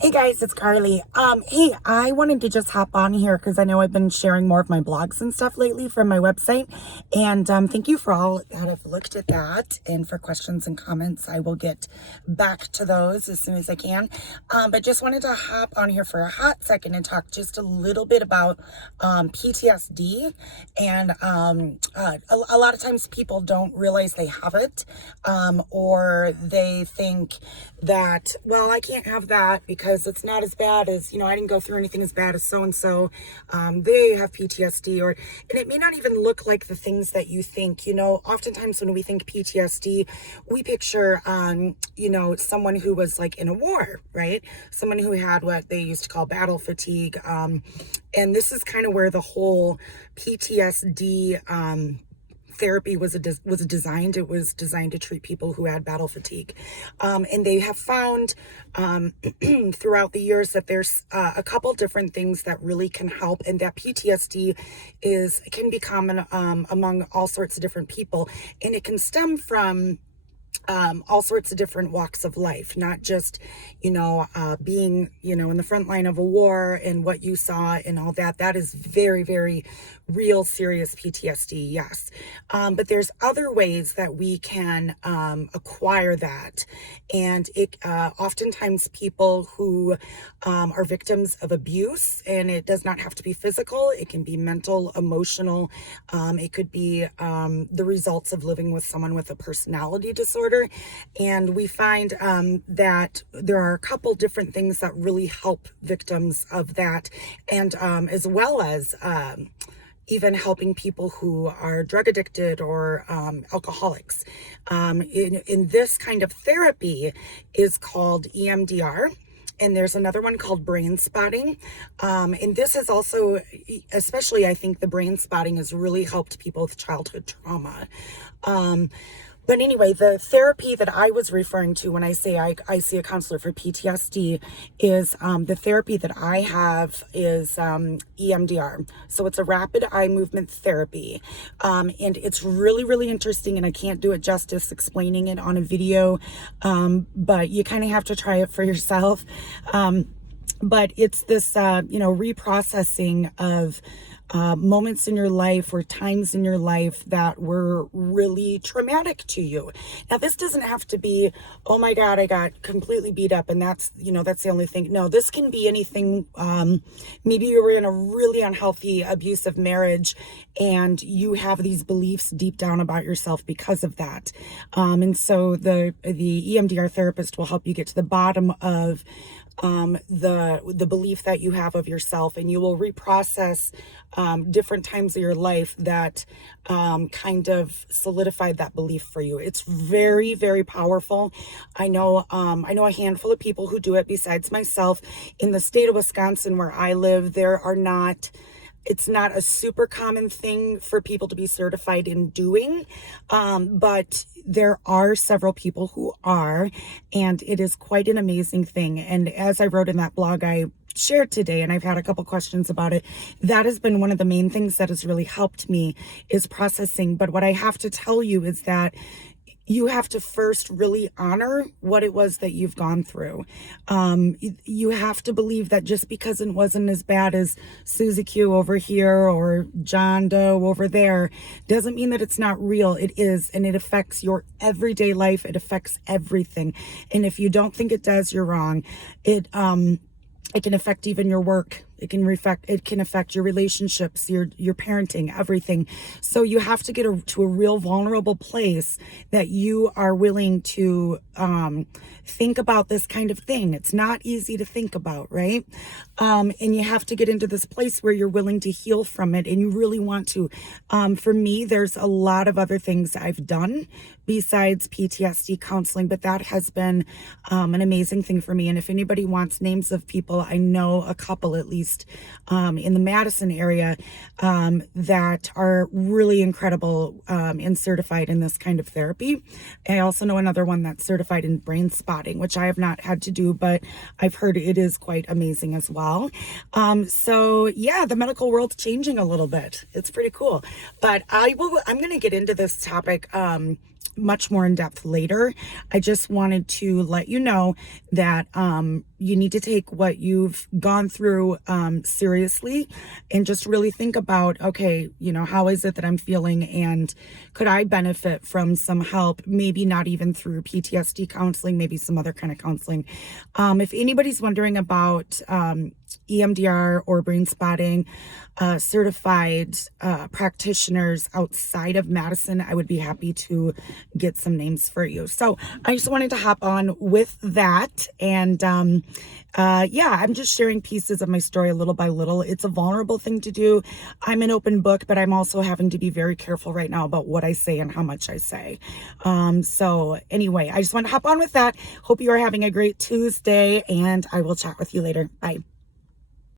Hey guys, it's Carly. Hey, I wanted to just hop on here because I know I've been sharing more of my blogs and stuff lately from my website. And thank you for all that have looked at that and for questions and comments. I will get back to those as soon as I can. But just wanted to hop on here for a hot second and talk just a little bit about PTSD. And a lot of times people don't realize they have it, or they think that, well, I can't have that because it's not as bad as, I didn't go through anything as bad as so-and-so. They have PTSD, and it may not even look like the things that you think. Oftentimes when we think PTSD, we picture, someone who was like in a war, right? Someone who had what they used to call battle fatigue. And this is kind of where the whole PTSD, therapy was designed. It was designed to treat people who had battle fatigue. And they have found throughout the years that there's a couple different things that really can help, and that PTSD can be common among all sorts of different people. And it can stem from all sorts of different walks of life, not just, being, in the front line of a war and what you saw and all that. That is very, very real serious PTSD, yes. But there's other ways that we can acquire that. And it oftentimes people who are victims of abuse, and it does not have to be physical, it can be mental, emotional, it could be the results of living with someone with a personality disorder. And we find that there are a couple different things that really help victims of that, and as well as even helping people who are drug addicted or alcoholics. In this kind of therapy is called EMDR. And there's another one called brain spotting. And this is also, especially I think the brain spotting has really helped people with childhood trauma. But anyway, the therapy that I was referring to when I say I see a counselor for PTSD is the therapy that I have is EMDR. So it's a rapid eye movement therapy. And it's really, really interesting, and I can't do it justice explaining it on a video, but you kind of have to try it for yourself. But it's this, reprocessing of moments in your life or times in your life that were really traumatic to you. Now, this doesn't have to be, oh my God, I got completely beat up and that's the only thing. No, this can be anything. Maybe you were in a really unhealthy, abusive marriage and you have these beliefs deep down about yourself because of that. And so the EMDR therapist will help you get to the bottom of the belief that you have of yourself, and you will reprocess different times of your life that kind of solidified that belief for you. It's very, very powerful. I know a handful of people who do it besides myself. In the state of Wisconsin where I live, it's not a super common thing for people to be certified in doing, but there are several people who are, and it is quite an amazing thing. And as I wrote in that blog I shared today, and I've had a couple questions about it, that has been one of the main things that has really helped me is processing. But what I have to tell you is that you have to first really honor what it was that you've gone through. You have to believe that just because it wasn't as bad as Susie Q over here or John Doe over there doesn't mean that it's not real. It is, and it affects your everyday life. It affects everything. And if you don't think it does, you're wrong. It can affect even your work. It can affect your relationships, your parenting, everything. So you have to get to a real vulnerable place that you are willing to think about this kind of thing. It's not easy to think about, right? And you have to get into this place where you're willing to heal from it, and you really want to. For me, there's a lot of other things I've done besides PTSD counseling, but that has been an amazing thing for me. And if anybody wants names of people, I know a couple at least in the Madison area that are really incredible and certified in this kind of therapy. I also know another one that's certified in brain spotting, which I have not had to do, but I've heard it is quite amazing as well. So yeah, the medical world's changing a little bit. It's pretty cool. But I'm going to get into this topic much more in depth later. I just wanted to let you know that you need to take what you've gone through seriously, and just really think about, okay, how is it that I'm feeling, and could I benefit from some help? Maybe not even through PTSD counseling, maybe some other kind of counseling. If anybody's wondering about EMDR or brain spotting, certified practitioners outside of Madison, I would be happy to get some names for you. So I just wanted to hop on with that. And yeah, I'm just sharing pieces of my story little by little. It's a vulnerable thing to do. I'm an open book, but I'm also having to be very careful right now about what I say and how much I say. So anyway, I just want to hop on with that. Hope you are having a great Tuesday, and I will chat with you later. Bye.